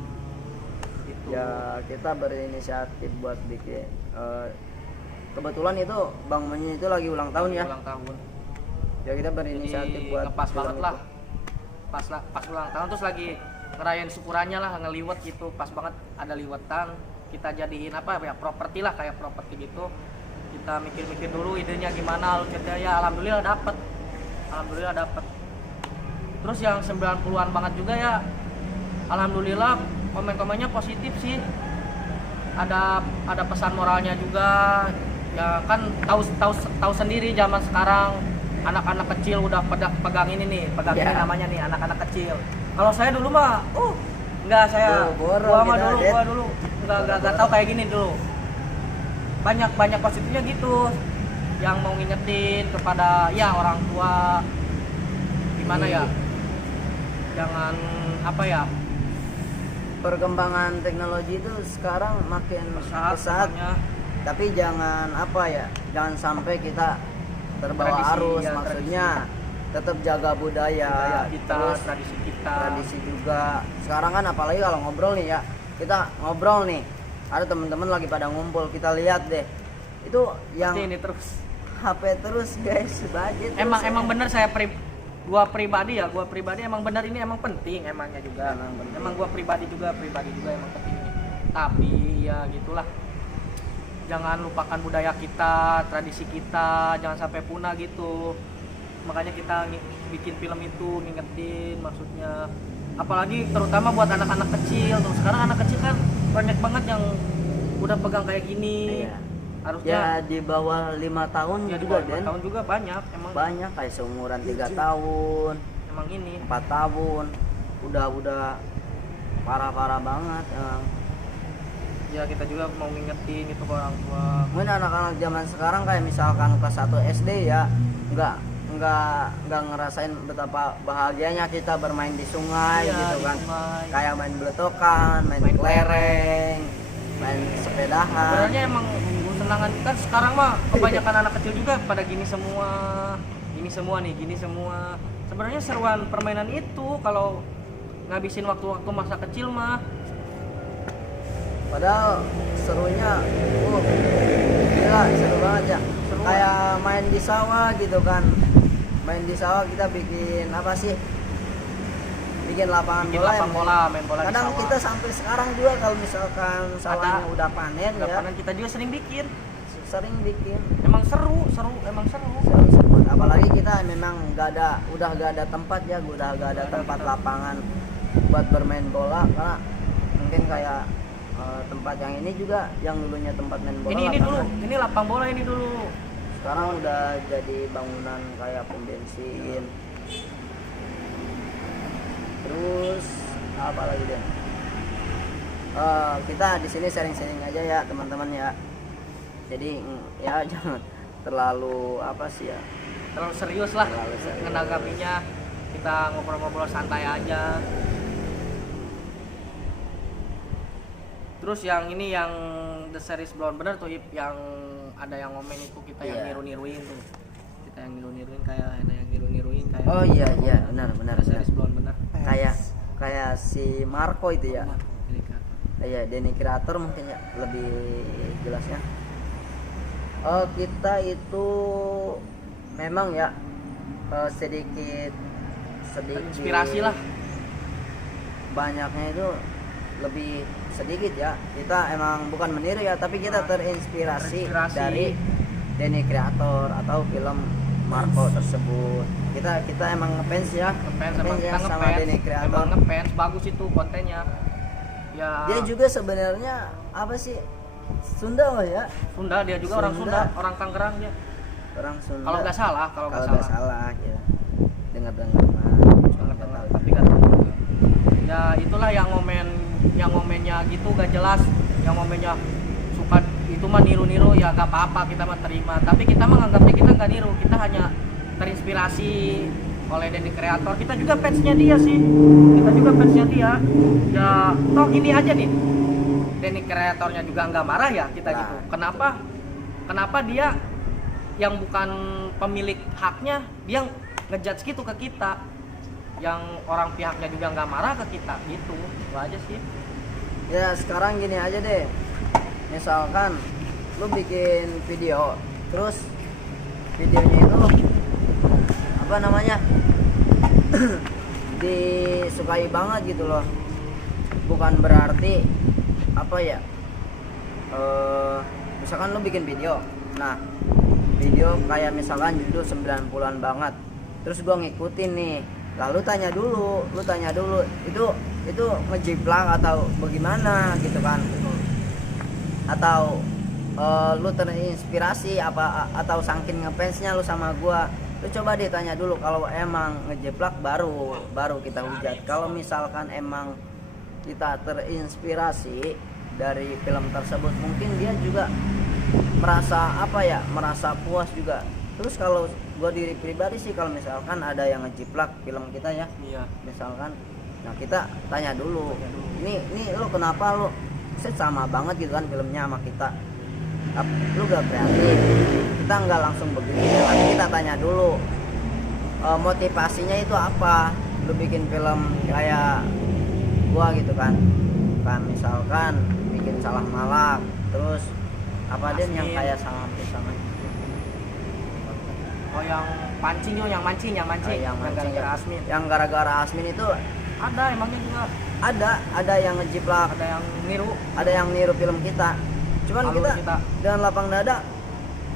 Gitu. ya kita berinisiatif buat bikin kebetulan itu Bang Munin itu lagi ulang tahun ya. Ulang tahun. Ya kita berinisiatif Jadi buat ngepas film banget itu. lah. Pas ulang tahun terus lagi ngerayain syukurannya lah, ngeliwet gitu. Pas banget ada liwetan, kita jadiin apa ya, properti lah, kayak properti gitu. Kita mikir-mikir dulu idenya gimana, alurnya ya alhamdulillah dapet. Terus yang 90-an banget juga ya, alhamdulillah komen-komennya positif sih. Ada pesan moralnya juga. Ya kan tahu sendiri zaman sekarang anak-anak kecil udah pegang ini nih, ini namanya nih anak-anak kecil. Kalau saya dulu mah enggak, saya gua dulu enggak tahu kayak gini dulu. Banyak positifnya gitu. Yang mau ngingetin kepada ya orang tua gimana ya? Jangan apa ya? Perkembangan teknologi itu sekarang makin pesat. Makanya. Tapi jangan apa ya, jangan sampai kita terbawa Tradisi, arus, ya, maksudnya tetap jaga budaya kita, terus tradisi kita. tradisi juga. Sekarang kan apalagi kalau ngobrol nih ya, kita ngobrol nih, ada teman-teman lagi pada ngumpul, kita lihat deh itu yang Pasti ini terus. HP terus guys, budget Emang bener gua pribadi emang bener, ini emang penting emangnya juga. Emang penting. Emang gua pribadi juga emang penting. Tapi ya gitulah. Jangan lupakan budaya kita, tradisi kita, jangan sampai punah gitu. Makanya kita bikin film itu ngingetin maksudnya. Apalagi terutama buat anak-anak kecil. Terus sekarang anak kecil kan banyak banget yang udah pegang kayak gini. Iya. Harusnya Ya di bawah 5 tahun ya, di juga bawah 5 Den. tahun juga banyak emang. Banyak kayak seumuran 3 tahun, Emang ini 4 tahun. Udah parah banget emang. ya kita juga mau ngingetin itu ke orang tua. Mungkin anak-anak zaman sekarang kayak misalkan kelas 1 SD ya nggak ngerasain betapa bahagianya kita bermain di sungai Iya, gitu di kan. sungai. Kayak main beletokan, main kelereng, main sepedahan. Sebenarnya emang kesenangan kan sekarang mah kebanyakan anak kecil juga pada gini semua. Sebenarnya seruan permainan itu kalau ngabisin waktu-waktu masa kecil mah. Padahal serunya gila, seru banget ya. Seru. Kayak main di sawah gitu kan. Main di sawah kita bikin apa sih? Bikin lapangan Bikin bola, lapang bola, main bola di kadang sawah. kita sampai sekarang juga kalau misalkan sawahnya udah panen ya, Karena kita juga sering bikin. sering bikin. Emang seru. Seru. Apalagi kita memang udah gak ada tempat ya, udah gak ada tempat lapangan buat bermain bola, karena mungkin kayak tempat yang ini juga yang dulunya tempat main bola. Ini dulu, lapangan. ini lapang bola ini dulu. Sekarang udah jadi bangunan kayak pom bensin. Terus apa lagi Den? Kita di sini sharing-sharing aja ya teman-teman ya. Jadi ya jangan terlalu apa sih ya. Terlalu serius lah Terlalu serius. menanggapinya. Kita ngobrol-ngobrol santai aja. Terus yang ini yang The Series Blonde bener tuh Ip, yang ada yang ngomen itu kita yang Iya. niru-niruin tuh. Kita yang niru-niruin kayak ada yang niru-niruin kayak. Oh iya iya benar. Series Blonde benar. Kayak si Marco itu ya. Indikator. Iya, Denny Creator mungkin ya lebih jelasnya. Kita itu memang ya sedikit Inspirasi lah. Banyaknya itu lebih sedikit ya. Kita emang bukan meniru ya, tapi kita terinspirasi dari Denny Creator atau film Marco tersebut. Kita emang ngefans ya. Ngefans ya sama Denny Creator. Emang ngefans, bagus itu kontennya. Ya. Dia juga sebenarnya apa sih? Sunda loh ya. Sunda, dia juga orang Sunda, orang Tangerang dia. Orang Sunda. Kalau nggak salah, kalau nggak salah ya. Dengar-dengar tapi kan ya itulah yang ngomennya gitu gak jelas, yang ngomennya suka itu mah niru-niru ya gak apa-apa, kita mah terima, tapi kita mah nganggapnya kita nggak niru, kita hanya terinspirasi oleh Denny Creator. Kita juga fansnya dia sih, ya toh gini aja nih, Denny Creatornya juga nggak marah ya kita gitu. Kenapa dia yang bukan pemilik haknya dia ngejudge gitu ke kita, yang orang pihaknya juga nggak marah ke kita gitu. Itu aja sih ya. Sekarang gini aja deh, misalkan lu bikin video, terus videonya itu apa namanya disukai banget gitu loh, bukan berarti apa ya, misalkan lu bikin video, nah video kayak misalkan judul 90-an banget, terus gua ngikutin nih, lalu lu tanya dulu itu ngejiplak atau bagaimana gitu kan, atau lu terinspirasi apa atau saking ngefansnya lu sama gua, lu coba deh tanya dulu. Kalau emang ngejeplak baru kita hujat. Kalau misalkan emang kita terinspirasi dari film tersebut, mungkin dia juga merasa puas juga. Terus kalau gue diri pribadi sih, kalau misalkan ada yang ngejiplak film kita ya, iya. misalkan, nah kita tanya dulu, ini lu kenapa lu sama banget gitu kan filmnya sama kita, lu gak kreatif, kita nggak langsung begitu, tapi kita tanya dulu motivasinya itu apa, lu bikin film kayak gua gitu kan misalkan bikin Salah Malak, terus apa deh yang kayak sama sama yang pancing yo, yang mancing gara-gara Asmin. Yang gara-gara Asmin itu ada emangnya juga ada yang ngejiplak, ada yang niru film kita. Cuman kita dengan lapang dada,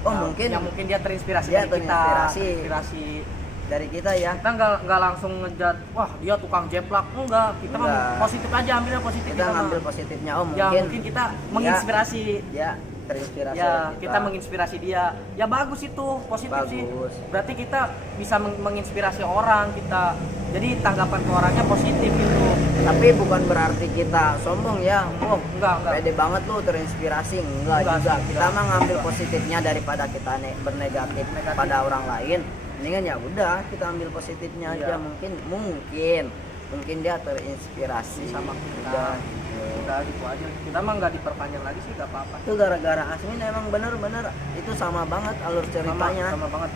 mungkin dia terinspirasi dia dari terinspirasi dari kita ya. Kita nggak langsung ngejat, wah dia tukang jeplak, enggak. Kita mah positif aja, ambilnya positif. Kita ngambil positifnya, mungkin kita menginspirasi. Ya, terinspirasi. Ya, kita menginspirasi dia. Ya bagus itu, positif sih. Berarti kita bisa menginspirasi orang kita. Jadi tanggapan ke orangnya positif gitu. Tapi bukan berarti kita sombong ya. Enggak. Pede banget tuh terinspirasi, enggak juga. Kita mah ngambil positifnya daripada kita bernegatif pada orang lain. Mendingan ya udah kita ambil positifnya aja. Mungkin dia terinspirasi sama kita. Udah gitu aja. Kita mah nggak diperpanjang lagi sih, nggak apa-apa. Itu gara-gara Asmin emang bener-bener itu sama banget alur ceritanya. Sama banget.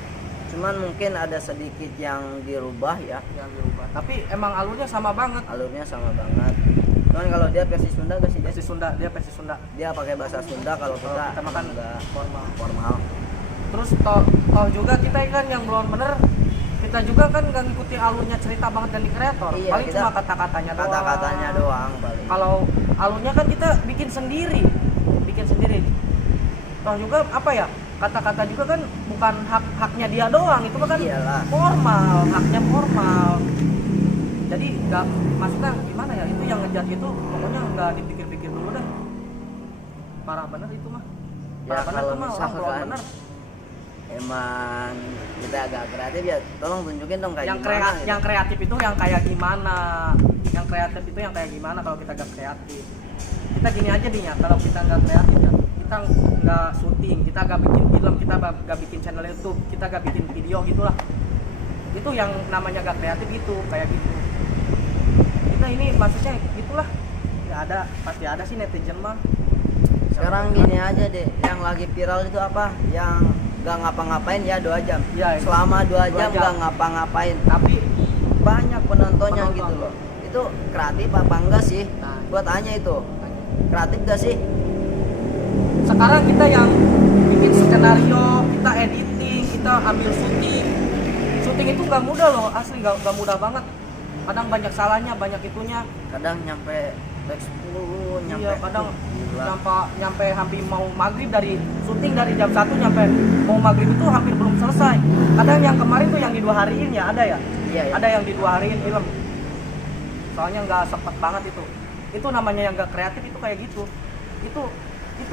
Cuman mungkin ada sedikit yang dirubah ya. Tapi emang alurnya sama banget. Cuman kalau dia versi Sunda gak sih? Dia versi Sunda. Dia pakai bahasa Sunda, kalau kita makan enggak formal. Terus toh juga kita kan yang belum bener, kita juga kan nggak ngikuti alurnya cerita banget Denny Creator. Iya, paling cuma kata-katanya doang. Kalau alurnya kan kita bikin sendiri. Toh juga apa ya, kata-kata juga kan bukan haknya dia doang, itu kan iyalah. Haknya formal. Jadi nggak, maksudnya gimana ya, itu yang ngejat itu pokoknya nggak dipikir-pikir dulu deh. Parah bener itu mah. Ya kalau misalkan bener. Emang kita agak kreatif ya, tolong tunjukin dong kayak yang gimana gitu. Yang kreatif itu yang kayak gimana kalau kita gak kreatif. Kita gini aja nih ya, kalau kita gak kreatif ya, kita gak syuting, kita gak bikin film, kita gak bikin channel YouTube, kita gak bikin video gitulah. Itu yang namanya gak kreatif itu, kayak gitu. Kita ini maksudnya gitulah. Ya pasti ada sih netizen mah. Sekarang gini aja deh, yang lagi viral itu apa? Yang gak ngapa-ngapain ya 2 jam. Iya, itu. Selama 2 2 jam jam. gak ngapa-ngapain. Tapi Banyak penontonnya Penonton. gitu loh. Itu kreatif apa enggak sih? Nah. Gua tanya itu. Kreatif gak sih? sekarang kita yang bikin skenario, kita editing, kita ambil syuting. Syuting itu nggak mudah loh, asli nggak mudah banget. Kadang banyak salahnya, banyak itunya. Kadang nyampe back 10, nyampe Iya, kadang gila. nyampe hampir mau maghrib, dari syuting dari jam 1 nyampe mau maghrib itu hampir belum selesai. Kadang yang kemarin tuh yang di 2 hariin ya ada ya. Iya, iya. Ada yang di 2 hariin film. Soalnya nggak sempet banget itu. Itu namanya yang nggak kreatif itu kayak gitu. Itu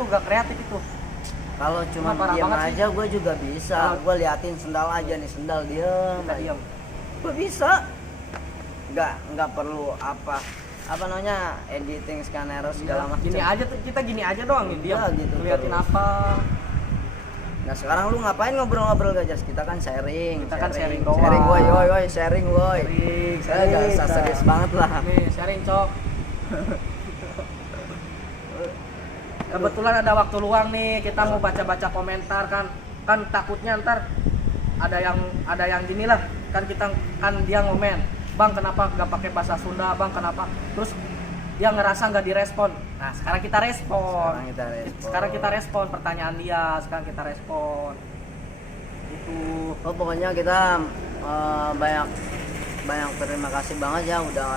nggak kreatif itu. Kalau cuma Parah diam banget sih. aja gue juga bisa. Kalau- Gue liatin sendal aja nih, sendal diem. Kita diam. Gue bisa. Nggak perlu apa namanya editing skenario segala macam. Gini aja tuh, kita gini aja doang nih, diam. Iya, gitu Ngeliatin terus. apa. Nah sekarang lu ngapain ngobrol-ngobrol gak Jas? Kita kan sharing. Kita kan sharing doang. Sharing woi, sharing woi. Saya gak usah Kita. serius banget lah. Nih, sharing cok. Kebetulan ada waktu luang nih, kita mau baca-baca komentar kan takutnya ntar ada yang gini lah, kan kita kan dia ngomen, bang kenapa nggak pakai bahasa Sunda, bang kenapa, terus dia ngerasa nggak direspon. Nah sekarang kita respon. Sekarang kita respon pertanyaan dia, sekarang kita respon. Itu. Oh pokoknya kita banyak terima kasih banget ya udah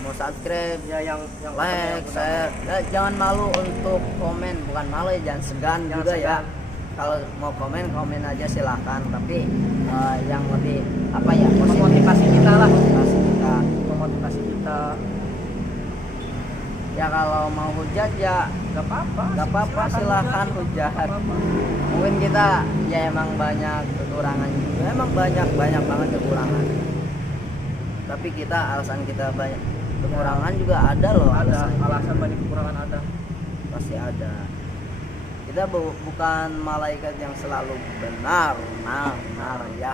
mau subscribe, Ya yang like, udah- share. Ya, jangan malu untuk komen, bukan malu ya, jangan segan Jangan juga ya. segan. Kalau mau komen aja silahkan, tapi yang lebih apa ya, Memotivasi kita lah. motivasi kita. Memotivasi kita. Ya kalau mau hujat ya Gak apa-apa. nggak apa-apa, silahkan hujat. Nggak apa-apa. Mungkin kita ya emang banyak kekurangan juga, emang banyak banget kekurangan. Tapi kita alasan kita banyak kekurangan juga ada loh, Ada alasan. alasan banyak kekurangan ada. Pasti ada. Kita bukan malaikat yang selalu benar ya.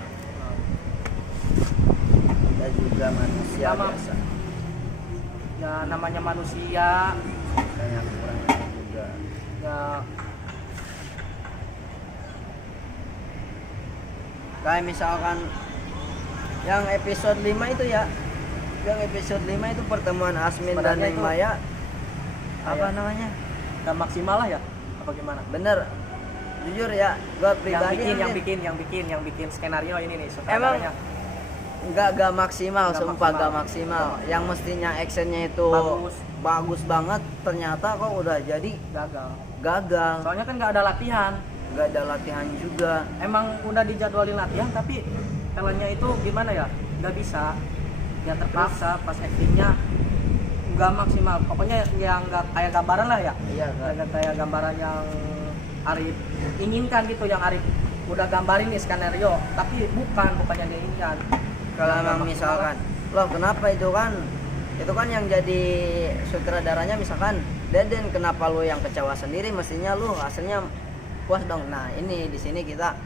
Kita juga manusia Sama. biasa, Ya namanya manusia. banyak kekurangan juga. Ya Kayak misalkan yang episode 5 itu ya, yang episode 5 itu pertemuan Asmin dan Sebenarnya Neng itu Maya, apa kayak- namanya, gak maksimal lah ya. Apa gimana? bener, jujur ya, gua pribadi Yang bikin skenario ini nih. Emang sutradaranya. nggak maksimal, Nggak sumpah maksimal. nggak maksimal. Yang mestinya actionnya itu bagus banget, ternyata kok udah jadi gagal. Soalnya kan nggak ada latihan. Nggak ada latihan juga. Emang udah dijadwalin latihan tapi talentnya itu gimana ya? Nggak bisa. Ya terpaksa pas actingnya nggak maksimal. Pokoknya yang nggak kayak gambaran lah ya. Iya Nggak kayak gambaran yang Arif inginkan gitu, yang Arif udah gambarin nih skenario, tapi bukan yang dia inginkan. Kalau Nggak emang maksimal. misalkan, loh kenapa itu kan yang jadi sutradaranya misalkan Deden, kenapa lu yang kecewa sendiri, mestinya lu hasilnya puas dong. Nah ini di sini kita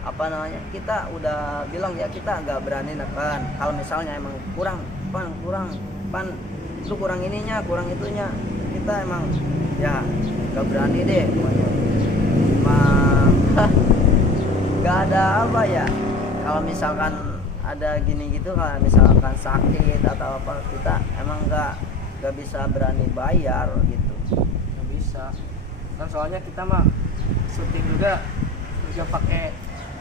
apa namanya, kita udah bilang ya kita nggak berani neken. Kalau misalnya emang kurang pan lu kurang ininya, kurang itunya, kita emang ya nggak berani deh pokoknya. Emang nggak ada apa ya, kalau misalkan ada gini gitu, kalau misalkan sakit atau apa, kita emang nggak bisa berani bayar gitu. Nggak bisa kan, soalnya kita mah syuting juga pakai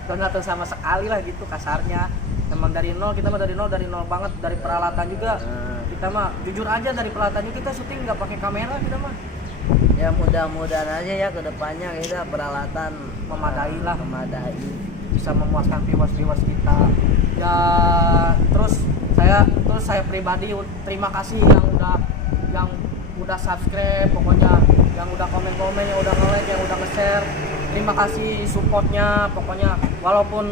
donatur sama sekali lah gitu kasarnya. Emang dari nol, kita mah dari nol banget, dari peralatan juga. Kita mah jujur aja, dari peralatan juga kita syuting nggak pakai kamera, kita mah Ya mudah-mudahan aja ya kedepannya kita peralatan Memadai lah. memadai. bisa memuaskan viewers kita. Ya terus saya pribadi terima kasih yang udah subscribe, pokoknya yang udah komen, yang udah nge-like, yang udah nge-share. Terima kasih supportnya, pokoknya walaupun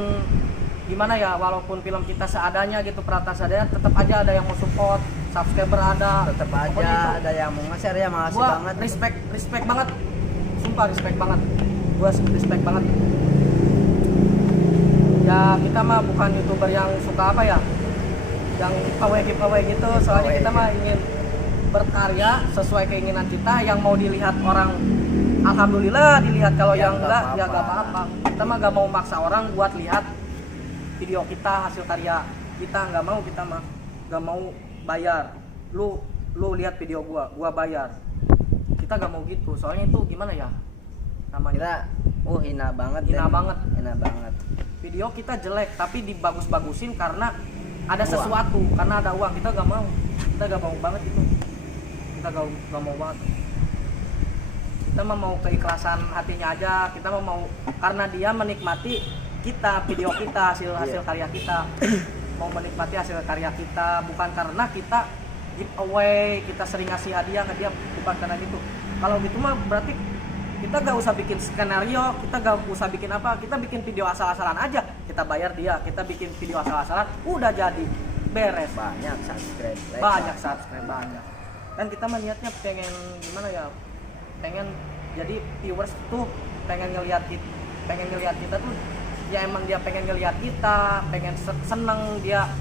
gimana ya, walaupun film kita seadanya gitu, peralatan seadanya, tetap aja ada yang mau support, subscriber ada, Tetap Pokoknya aja itu. ada yang mau nge-share ya, makasih Gua banget. respect banget, sumpah respect banget, gua respect banget. Ya kita mah bukan youtuber yang suka apa ya, yang giveaway gitu, soalnya kita mah ingin berkarya sesuai keinginan kita, yang mau dilihat orang alhamdulillah dilihat. Kalau Ya, yang nggak enggak ya apa-apa. nggak apa-apa. Kita mah nggak mau maksa orang buat lihat video kita, hasil karya kita. Nggak mau, kita mah nggak mau bayar. Lu lihat video gua bayar. Kita nggak mau gitu, soalnya itu gimana ya namanya, Kita hina banget Hina Den. banget. Hina banget. video kita jelek tapi dibagus-bagusin karena ada Uang. sesuatu, karena ada uang. Kita nggak mau, kita nggak mau banget itu, kita nggak mau banget. Kita mah mau keikhlasan hatinya aja. Kita mau karena dia menikmati kita, video kita, hasil karya kita. Mau menikmati hasil karya kita, bukan karena kita giveaway, kita sering ngasih hadiah ke dia, bukan karena gitu. Kalau gitu mah berarti kita gak usah bikin skenario, kita gak usah bikin apa, kita bikin video asal-asalan aja, kita bayar dia, kita bikin video asal-asalan, udah jadi, beres. Banyak subscribe, like. Banyak subscribe, banyak. Dan kita mah niatnya pengen gimana ya, pengen jadi viewers tuh pengen ngelihat kita tuh ya, emang dia pengen ngelihat kita, pengen seneng dia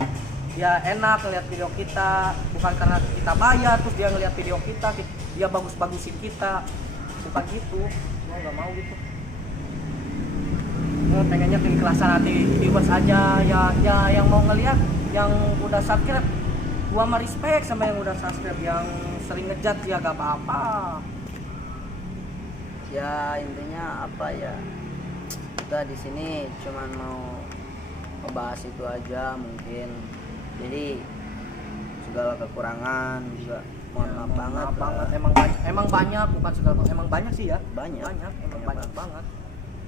enak ngelihat video kita, bukan karena kita bayar terus dia ngelihat video kita, dia bagus-bagusin kita, bukan gitu. Gua nggak mau gitu. Gua pengennya keikhlasan hati viewers aja ya yang mau ngelihat, yang udah subscribe gua mah respect sama yang udah subscribe. Yang sering ngejat ya gak apa-apa. Ya intinya apa ya, kita di sini cuman mau ngebahas itu aja mungkin. Jadi segala kekurangan juga mohon maaf banget lah. Emang banyak, bukan segala, emang banyak sih ya, Banyak banyak banget.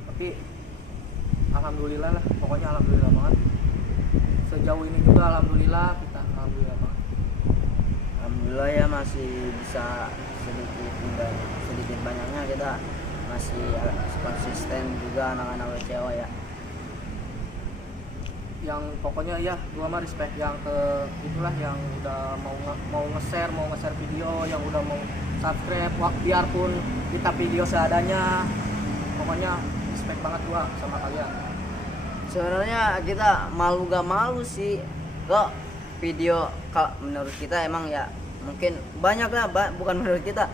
Tapi alhamdulillah lah, pokoknya alhamdulillah banget. Sejauh ini juga alhamdulillah kita, alhamdulillah banget. Alhamdulillah ya masih bisa sedikit banyaknya kita masih konsisten juga anak-anak WCO ya. Yang pokoknya ya gua mah respect yang ke itulah, yang udah mau nge-share video, yang udah mau subscribe biarpun kita video seadanya. Pokoknya respect banget gua sama kalian. Sebenarnya kita malu gak malu sih kok video, kalau menurut kita emang ya mungkin banyak lah, bukan menurut kita,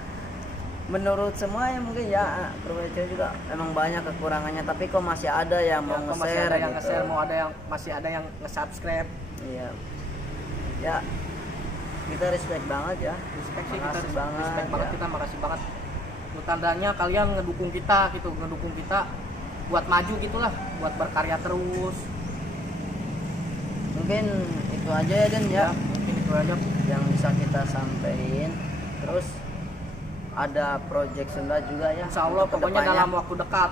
menurut semua ya mungkin ya Purwoceo juga emang banyak kekurangannya, tapi kok masih ada yang mau Masih nge-share ada yang gitu. nge-share, masih ada yang nge-subscribe. Iya ya, kita respect banget ya. Respect sih, kita Makasih banget respect banget ya. kita, makasih banget. Itu tandanya kalian ngedukung kita gitu, ngedukung kita buat maju gitulah, buat berkarya terus. Mungkin itu aja ya Den ya, Mungkin itu aja. yang bisa kita sampaikan. Terus ada project Sunda juga ya, Insya Allah untuk pokoknya kedepannya. dalam waktu dekat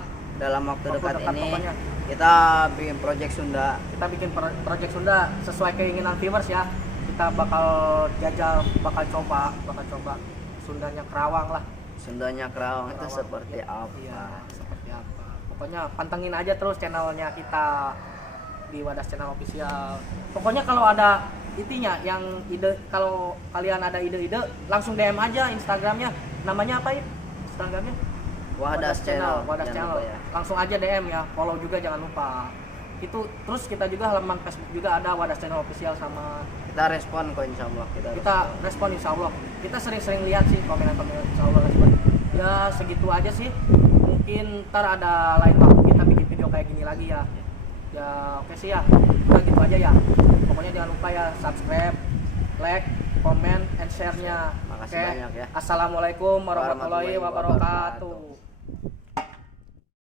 waktu dekat ini pokoknya kita bikin project Sunda. kita bikin project Sunda sesuai keinginan viewers ya. Kita bakal jajal, bakal coba Sundanya Kerawang lah. Sundanya Kerawang itu Kerawang. seperti apa? Iya, seperti apa. Pokoknya pantengin aja terus channelnya kita di Wadas Channel Official. Pokoknya kalau ada intinya yang ide, kalau kalian ada ide-ide langsung DM aja Instagramnya. Namanya apa ya Instagramnya? Wadas Channel. Wadas Jangan Channel. lupa ya. Langsung aja DM ya, follow juga jangan lupa. Itu terus kita juga halaman Facebook juga ada Wadas Channel Official, sama Kita respon kok insya Allah. kita respon insya Allah. Kita sering-sering lihat sih komentar-komentar, insya Allah respon. Ya segitu aja sih. Mungkin ntar ada lain waktu kita bikin video kayak gini lagi ya. Ya oke sih ya. Udah gitu aja ya. Pokoknya jangan lupa ya subscribe, like, comment, and share-nya. Makasih Oke? banyak ya. Assalamualaikum warahmatullahi Warahmatullahi wabarakatuh. wabarakatuh.